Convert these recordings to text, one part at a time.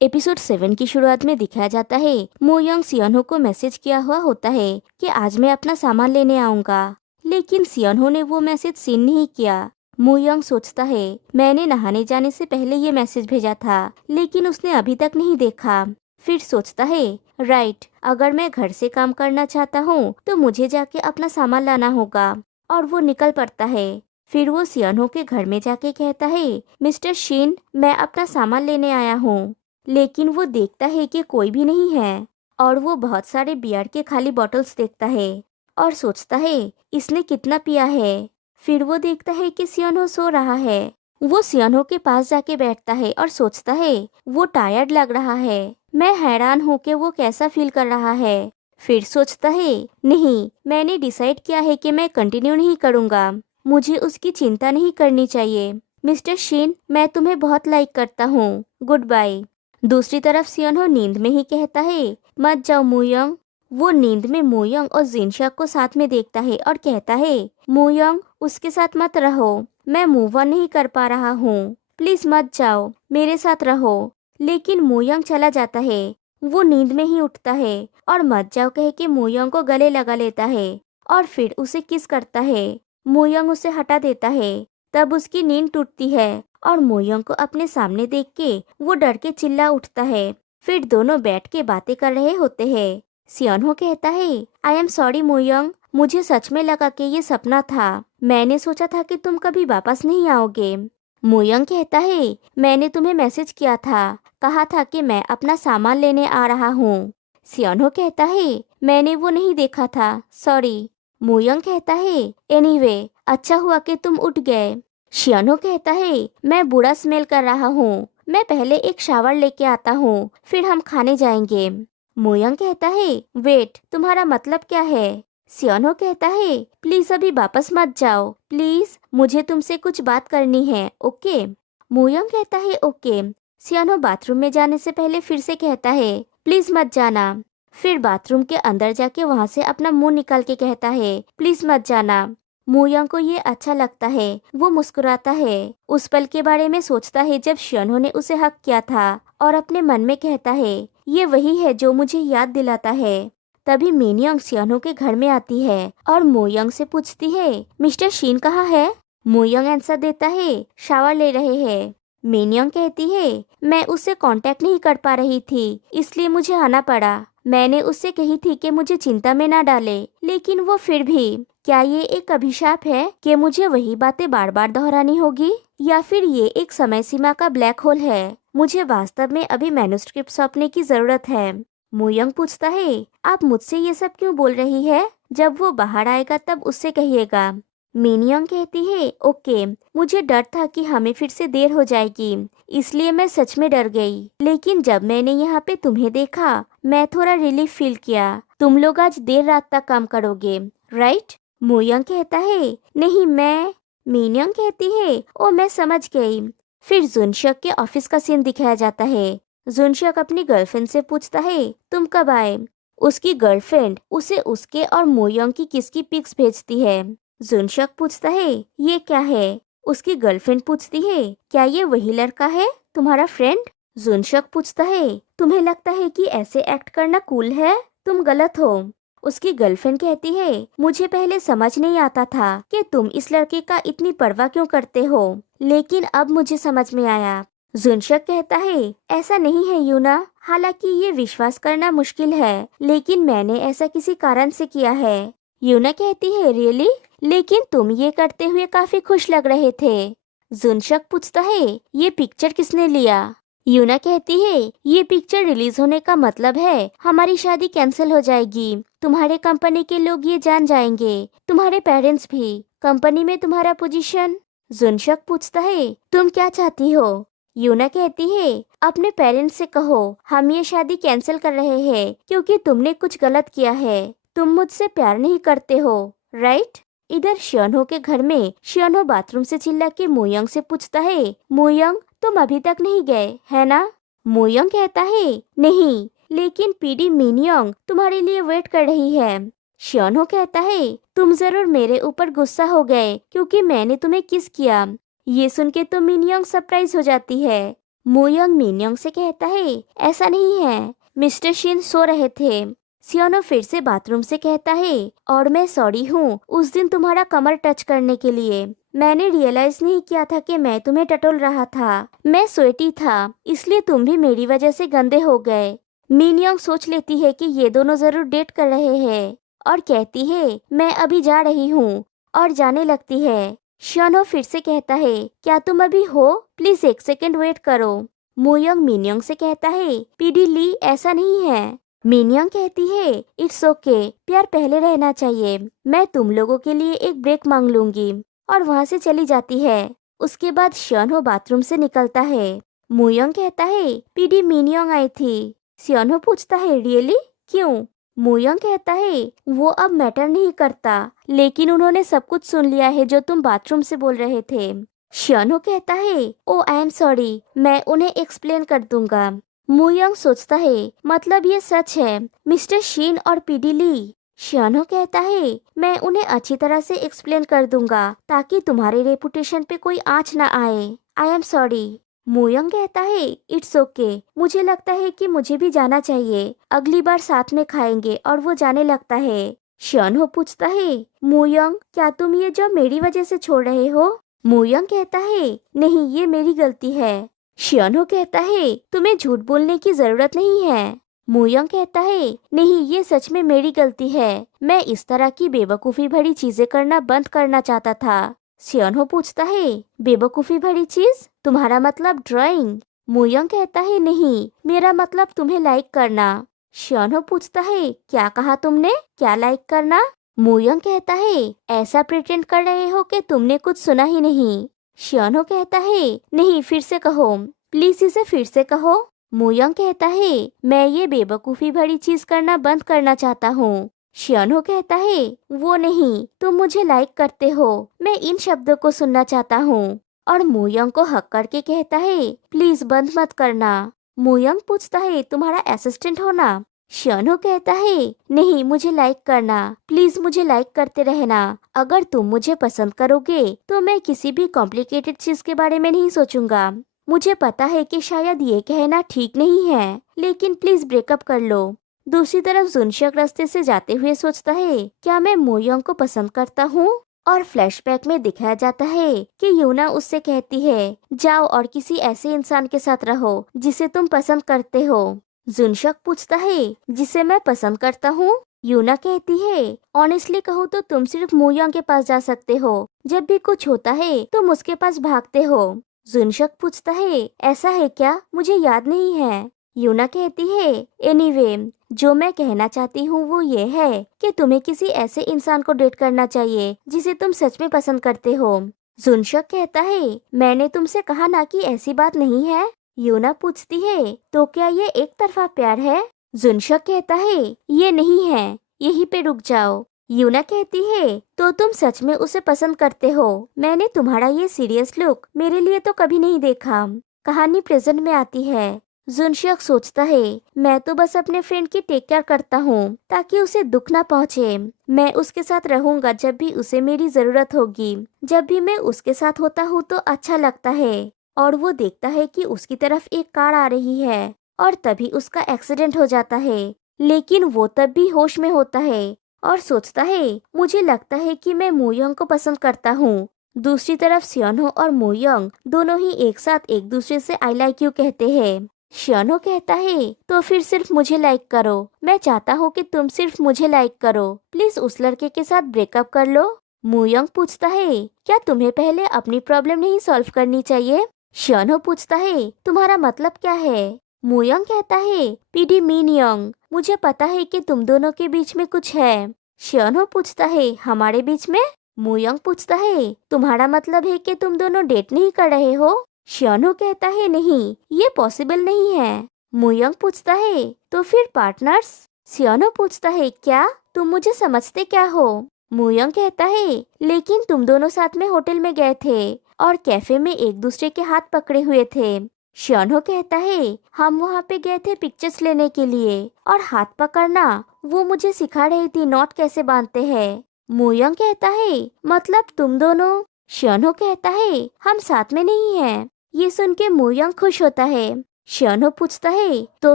Episode 7 की शुरुआत में दिखाया जाता है मोयोंग सियोनहो को मैसेज किया हुआ होता है कि आज मैं अपना सामान लेने आऊंगा, लेकिन सियोनहो ने वो मैसेज सीन नहीं किया। मोयोंग सोचता है मैंने नहाने जाने से पहले ये मैसेज भेजा था, लेकिन उसने अभी तक नहीं देखा। फिर सोचता है राइट, अगर मैं घर से काम करना चाहता हूँ तो मुझे जाके अपना सामान लाना होगा, और वो निकल पड़ता है। फिर वो सियोनहो के घर में जाके कहता है मिस्टर शिन, मैं अपना सामान लेने आया हूँ, लेकिन वो देखता है कि कोई भी नहीं है, और वो बहुत सारे बियर के खाली बॉटल्स देखता है और सोचता है इसने कितना पिया है। फिर वो देखता है कि सियोनहो सो रहा है। वो सियोनहो के पास जाके बैठता है और सोचता है वो टायर्ड लग रहा है। मैं हैरान हूँ कि वो कैसा फील कर रहा है। फिर सोचता है नहीं, मैंने डिसाइड किया है कि मैं कंटिन्यू नहीं करूँगा, मुझे उसकी चिंता नहीं करनी चाहिए। मिस्टर शिन, मैं तुम्हें बहुत लाइक करता हूँ, गुड बाय। दूसरी तरफ सियोनहो नींद में ही कहता है मत जाओ मोयोंग। वो नींद में मोयोंग और जिनशा को साथ में देखता है और कहता है मोयोंग, उसके साथ मत रहो, मैं मूव ऑन नहीं कर पा रहा हूँ, प्लीज मत जाओ, मेरे साथ रहो। लेकिन मोयोंग चला जाता है। वो नींद में ही उठता है और मत जाओ कह के मोयोंग को गले लगा लेता है और फिर उसे किस करता है। मोयोंग उसे हटा देता है। तब उसकी नींद टूटती है और मोयोंग को अपने सामने देख के वो डर के चिल्ला उठता है। फिर दोनों बैठ के बातें कर रहे होते हैं। सियोनहो कहता है आई एम सॉरी मोयोंग, मुझे सच में लगा कि ये सपना था, मैंने सोचा था कि तुम कभी वापस नहीं आओगे। मोयोंग कहता है मैंने तुम्हें मैसेज किया था, कहा था कि मैं अपना सामान लेने आ रहा हूँ। सियोनहो कहता है मैंने वो नहीं देखा था, सॉरी। मोयोंग कहता है एनीवे, अच्छा हुआ कि तुम उठ गए। शियानो कहता है मैं बुरा स्मेल कर रहा हूँ, मैं पहले एक शावर लेके आता हूँ, फिर हम खाने जाएंगे। मोयोंग कहता है वेट, तुम्हारा मतलब क्या है? सियोनो कहता है प्लीज अभी वापस मत जाओ, प्लीज मुझे तुमसे कुछ बात करनी है, ओके? मोयोंग कहता है ओके। सियोनो बाथरूम में जाने से पहले फिर से कहता है प्लीज मत जाना। फिर बाथरूम के अंदर जाके वहाँ से अपना मुंह निकाल के कहता है प्लीज मत जाना। मोयोंग को ये अच्छा लगता है, वो मुस्कुराता है। उस पल के बारे में सोचता है जब शियोनहो ने उसे हक किया था और अपने मन में कहता है ये वही है जो मुझे याद दिलाता है। तभी मिनयोंग शियोनहो के घर में आती है और मोयोंग से पूछती है मिस्टर शिन कहाँ है? मोयोंग आंसर देता है शावर ले रहे हैं। मिनयोंग कहती है मैं उससे कांटेक्ट नहीं कर पा रही थी, इसलिए मुझे आना पड़ा। मैंने उससे कही थी कि मुझे चिंता में ना डाले, लेकिन वो फिर भी। क्या ये एक अभिशाप है कि मुझे वही बातें बार बार दोहरानी होगी, या फिर ये एक समय सीमा का ब्लैक होल है? मुझे वास्तव में अभी मैन्युस्क्रिप्ट सौंपने की जरूरत है। मोयोंग पूछता है आप मुझसे ये सब क्यों बोल रही है? जब वो बाहर आएगा तब उससे कहिएगा। मिनयोंग कहती है ओके, मुझे डर था कि हमें फिर से देर हो जाएगी, इसलिए मैं सच में डर गई। लेकिन जब मैंने यहाँ पे तुम्हें देखा, मैं थोड़ा रिलीफ फील किया। तुम लोग आज देर रात तक काम करोगे, राइट? मोयोंग कहता है नहीं मैं। मिनयोंग कहती है ओ मैं समझ गई। फिर जुनशक के ऑफिस का सीन दिखाया जाता है। जुनशक अपनी गर्लफ्रेंड से पूछता है तुम कब आए? उसकी गर्लफ्रेंड उसे उसके और मोयोंग की किस की पिक्स भेजती है। जुनशक पूछता है ये क्या है? उसकी गर्लफ्रेंड पूछती है क्या ये वही लड़का है, तुम्हारा फ्रेंड? जुनशक पूछता है तुम्हें लगता है कि ऐसे एक्ट करना कूल है? तुम गलत हो। उसकी गर्लफ्रेंड कहती है मुझे पहले समझ नहीं आता था कि तुम इस लड़के का इतनी परवाह क्यों करते हो, लेकिन अब मुझे समझ में आया। जुनशक कहता है ऐसा नहीं है यूना, हालांकि ये विश्वास करना मुश्किल है, लेकिन मैंने ऐसा किसी कारण से किया है। यूना कहती है रियली, लेकिन तुम ये करते हुए काफी खुश लग रहे थे। जुनशक पूछता है ये पिक्चर किसने लिया? यूना कहती है ये पिक्चर रिलीज होने का मतलब है हमारी शादी कैंसिल हो जाएगी, तुम्हारे कंपनी के लोग ये जान जाएंगे, तुम्हारे पेरेंट्स भी, कंपनी में तुम्हारा पोजीशन। जुनशक पूछता है तुम क्या चाहती हो? यूना कहती है अपने पेरेंट्स से कहो हम ये शादी कैंसिल कर रहे हैं क्योंकि तुमने कुछ गलत किया है, तुम मुझसे प्यार नहीं करते हो, राइट? इधर शियोनहो के घर में शियोनहो बाथरूम से चिल्ला के मोयोंग से पूछता है मोयोंग तुम अभी तक नहीं गए है ना? मोयोंग कहता है नहीं, लेकिन पीडी मिनयोंग तुम्हारे लिए वेट कर रही है। शियोनहो कहता है तुम जरूर मेरे ऊपर गुस्सा हो गए क्योंकि मैंने तुम्हें किस किया। ये सुन के तो मिनयोंग सरप्राइज हो जाती है। मोयोंग मिनयोंग से कहता है, ऐसा नहीं है, मिस्टर शिन सो रहे थे। सियोनो फिर से बाथरूम से कहता है, और मैं सॉरी हूँ उस दिन तुम्हारा कमर टच करने के लिए। मैंने रियलाइज नहीं किया था कि मैं तुम्हें टटोल रहा था। मैं स्वेटी था, इसलिए तुम भी मेरी वजह से गंदे हो गए। मिनयोंग सोच लेती है कि ये दोनों जरूर डेट कर रहे हैं और कहती है, मैं अभी जा रही हूँ, और जाने लगती है। शियोनो फिर से कहता है, क्या तुम अभी हो? प्लीज 1 सेकंड वेट करो। मोयोंग मिनयोंग से कहता है, पीडी ली ऐसा नहीं है। मिनयोंग कहती है, इट्स ओके, प्यार पहले रहना चाहिए। मैं तुम लोगों के लिए एक ब्रेक मांग लूंगी, और वहाँ से चली जाती है। उसके बाद शियोनो बाथरूम से निकलता है। मोयोंग कहता है, पीडी मिनयोंग आई थी। शियोनो पूछता है, रियली? क्यों? मोयोंग कहता है, वो अब मैटर नहीं करता, लेकिन उन्होंने सब कुछ सुन लिया है जो तुम बाथरूम से बोल रहे थे। शियोनो कहता है, ओ आई एम सॉरी, मैं उन्हें एक्सप्लेन कर दूंगा। मोयोंग सोचता है, मतलब ये सच है, मिस्टर शीन और पीडी ली। शियोनो कहता है, मैं उन्हें अच्छी तरह से एक्सप्लेन कर दूंगा ताकि तुम्हारे रेपुटेशन पे कोई आँच ना आए। I am sorry. मोयोंग कहता है, इट्स ओके, मुझे लगता है कि मुझे भी जाना चाहिए, अगली बार साथ में खाएंगे, और वो जाने लगता है। शियोनो पूछता है, मोयोंग, क्या तुम ये जॉब मेरी वजह से छोड़ रहे हो? मोयोंग कहता है, नहीं, ये मेरी गलती है। शियोनो कहता है, तुम्हें झूठ बोलने की जरूरत नहीं है। मोयोंग कहता है, नहीं, ये सच में मेरी गलती है, मैं इस तरह की बेवकूफ़ी भरी चीजें करना बंद करना चाहता था। शियोनो पूछता है, बेवकूफ़ी भरी चीज? तुम्हारा मतलब ड्राइंग? मोयोंग कहता है, नहीं, मेरा मतलब तुम्हें लाइक करना। शियोनो पूछता है, क्या कहा तुमने? क्या लाइक करना? मोयोंग कहता है, ऐसा प्रिटेंड कर रहे हो कि तुमने कुछ सुना ही नहीं। शियोनो कहता है, नहीं, फिर से कहो, प्लीज इसे फिर से कहो। मोयोंग कहता है, मैं ये बेवकूफ़ी भरी चीज करना बंद करना चाहता हूँ। शियोनो कहता है, वो नहीं, तुम मुझे लाइक करते हो, मैं इन शब्दों को सुनना चाहता हूँ। और मोयोंग को हक करके कहता है, प्लीज बंद मत करना। मोयोंग पूछता है, तुम्हारा असिस्टेंट हो ना? शियोनो कहता है, नहीं, मुझे लाइक करना, प्लीज मुझे लाइक करते रहना। अगर तुम मुझे पसंद करोगे तो मैं किसी भी कॉम्प्लिकेटेड चीज के बारे में नहीं सोचूंगा। मुझे पता है कि शायद ये कहना ठीक नहीं है, लेकिन प्लीज ब्रेकअप कर लो। दूसरी तरफ जुनशक रास्ते से जाते हुए सोचता है, क्या मैं मोयोंग को पसंद करता हूँ? और फ्लैशबैक में दिखाया जाता है कि यूना उससे कहती है, जाओ और किसी ऐसे इंसान के साथ रहो जिसे तुम पसंद करते हो। जुनशक पूछता है, जिसे मैं पसंद करता हूँ? यूना कहती है, ऑनेस्टली कहूँ तो तुम सिर्फ मोयोंग के पास जा सकते हो, जब भी कुछ होता है तुम उसके पास भागते हो। जुनशक पूछता है, ऐसा है क्या? मुझे याद नहीं है। यूना कहती है, एनीवे, जो मैं कहना चाहती हूँ वो ये है कि तुम्हें किसी ऐसे इंसान को डेट करना चाहिए जिसे तुम सच में पसंद करते हो। जुनशक कहता है, मैंने तुमसे कहा ना कि ऐसी बात नहीं है। यूना पूछती है, तो क्या ये एक तरफा प्यार है? जुनशक कहता है, ये नहीं है, यहीं पे रुक जाओ। यूना कहती है, तो तुम सच में उसे पसंद करते हो? मैंने तुम्हारा ये सीरियस लुक मेरे लिए तो कभी नहीं देखा। कहानी प्रेजेंट में आती है। जुनशक सोचता है, मैं तो बस अपने फ्रेंड की टेक केयर करता हूँ ताकि उसे दुख ना पहुँचे। मैं उसके साथ रहूंगा जब भी उसे मेरी जरूरत होगी। जब भी मैं उसके साथ होता हूँ तो अच्छा लगता है। और वो देखता है कि उसकी तरफ एक कार आ रही है, और तभी उसका एक्सीडेंट हो जाता है। लेकिन वो तब भी होश में होता है और सोचता है, मुझे लगता है कि मैं मोयोंग को पसंद करता हूँ। दूसरी तरफ शियोनो और मोयोंग दोनों ही एक साथ एक दूसरे से आई लाइक यू कहते हैं। शियोनो कहता है, तो फिर सिर्फ मुझे लाइक करो, मैं चाहता हूँ कि तुम सिर्फ मुझे लाइक करो, प्लीज उस लड़के के साथ ब्रेकअप कर लो। मोयोंग पूछता है, क्या तुम्हें पहले अपनी प्रॉब्लम नहीं सॉल्व करनी चाहिए? शियोनो पूछता है, तुम्हारा मतलब क्या है? मोयोंग कहता है, पीडी मिनयोंग, मुझे पता है कि तुम दोनों के बीच में कुछ है। शियोनो पूछता है, हमारे बीच में? मोयोंग पूछता है, तुम्हारा मतलब है कि तुम दोनों डेट नहीं कर रहे हो? शियोनो कहता है, नहीं, ये पॉसिबल नहीं है। मोयोंग पूछता है, तो फिर पार्टनर्स? शियोनो पूछता है, क्या तुम मुझे समझते क्या हो? मोयोंग कहता है, लेकिन तुम दोनों साथ में होटल में गए थे और कैफे में एक दूसरे के हाथ पकड़े हुए थे। शियोनो कहता है, हम वहाँ पे गए थे पिक्चर्स लेने के लिए, और हाथ पकड़ना वो मुझे सिखा रही थी नॉट कैसे बांधते हैं। मोयोंग कहता है, मतलब तुम दोनों? शियोनो कहता है, हम साथ में नहीं हैं, ये सुन के मोयोंग खुश होता है। शियोनहो पूछता है तो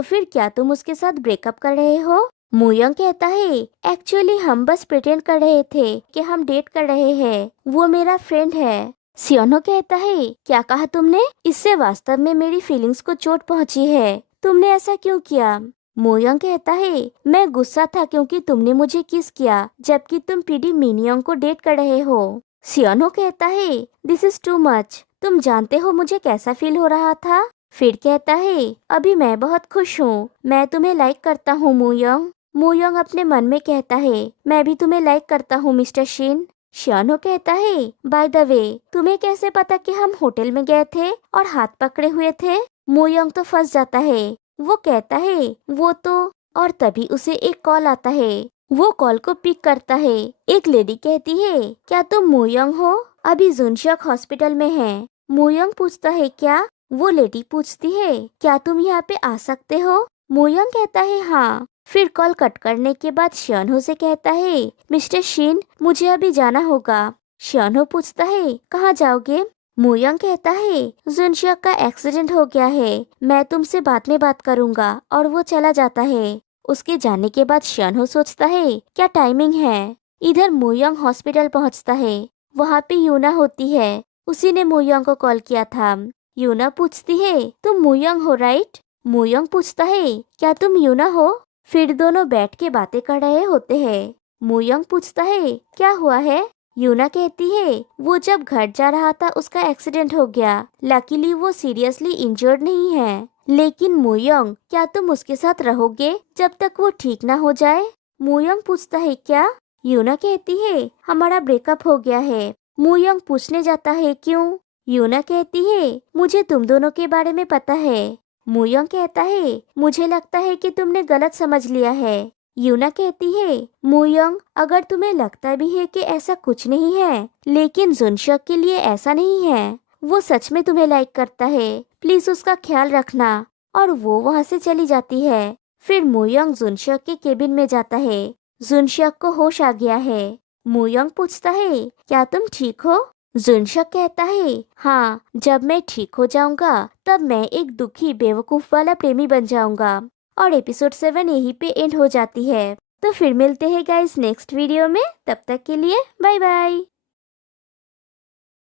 फिर क्या तुम उसके साथ ब्रेकअप कर रहे हो? मोयोंग कहता है एक्चुअली हम बस प्रिटेंड कर रहे थे कि हम डेट कर रहे हैं, वो मेरा फ्रेंड है। शियोनहो कहता है क्या कहा तुमने? इससे वास्तव में मेरी फीलिंग्स को चोट पहुंची है, तुमने ऐसा क्यों किया? मोयोंग कहता है मैं गुस्सा था क्योंकि तुमने मुझे किस किया जबकि तुम पीडी मिनयोंग को डेट कर रहे हो। शियोनहो कहता है दिस इज टू मच, तुम जानते हो मुझे कैसा फील हो रहा था? फिर कहता है अभी मैं बहुत खुश हूँ, मैं तुम्हें लाइक करता हूँ मोयोंग। मोयोंग अपने मन में कहता है मैं भी तुम्हें लाइक करता हूँ मिस्टर शिन। शियोनहो कहता है बाय द वे तुम्हें कैसे पता कि हम होटल में गए थे और हाथ पकड़े हुए थे? मोयोंग तो फंस जाता है। वो कहता है वो तो, और तभी उसे एक कॉल आता है। वो कॉल को पिक करता है। एक लेडी कहती है क्या तुम मोयोंग हो? अभी जुनशक हॉस्पिटल में है। मोयोंग पूछता है क्या? वो लेडी पूछती है क्या तुम यहाँ पे आ सकते हो? मोयोंग कहता है हाँ। फिर कॉल कट करने के बाद शियोनहो से कहता है मिस्टर शिन मुझे अभी जाना होगा। शियोनहो पूछता है कहाँ जाओगे? मोयोंग कहता है जुनशक का एक्सीडेंट हो गया है, मैं तुमसे बाद में बात करूंगा, और वो चला जाता है। उसके जाने के बाद शियोनहो सोचता है क्या टाइमिंग है। इधर मोयोंग हॉस्पिटल पहुंचता है। वहाँ पे यूना होती है, उसी ने मोयोंग को कॉल किया था। यूना पूछती है तुम मोयोंग हो राइट? मोयोंग पूछता है क्या तुम यूना हो? फिर दोनों बैठ के बातें कर रहे होते हैं। मोयोंग पूछता है क्या हुआ है? यूना कहती है वो जब घर जा रहा था उसका एक्सीडेंट हो गया, लकीली वो सीरियसली इंजर्ड नहीं है। लेकिन मोयोंग क्या तुम उसके साथ रहोगे जब तक वो ठीक ना हो जाए? मोयोंग पूछता है क्या? यूना कहती है हमारा ब्रेकअप हो गया है। मोयोंग पूछने जाता है क्यों? यूना कहती है मुझे तुम दोनों के बारे में पता है। मोयोंग कहता है मुझे लगता है कि तुमने गलत समझ लिया है। यूना कहती है मोयोंग अगर तुम्हें लगता भी है कि ऐसा कुछ नहीं है, लेकिन जुनशक के लिए ऐसा नहीं है, वो सच में तुम्हें लाइक करता है, प्लीज उसका ख्याल रखना। और वो वहाँ से चली जाती है। फिर मोयोंग जुनशक के केबिन में जाता है। जुनशक को होश आ गया है। मोयोंग पूछता है क्या तुम ठीक हो? जुनशक कहता है हाँ, जब मैं ठीक हो जाऊंगा तब मैं एक दुखी बेवकूफ वाला प्रेमी बन जाऊंगा। और एपिसोड 7 यहीं पे एंड हो जाती है। तो फिर मिलते हैं गाइस नेक्स्ट वीडियो में, तब तक के लिए बाय बाय।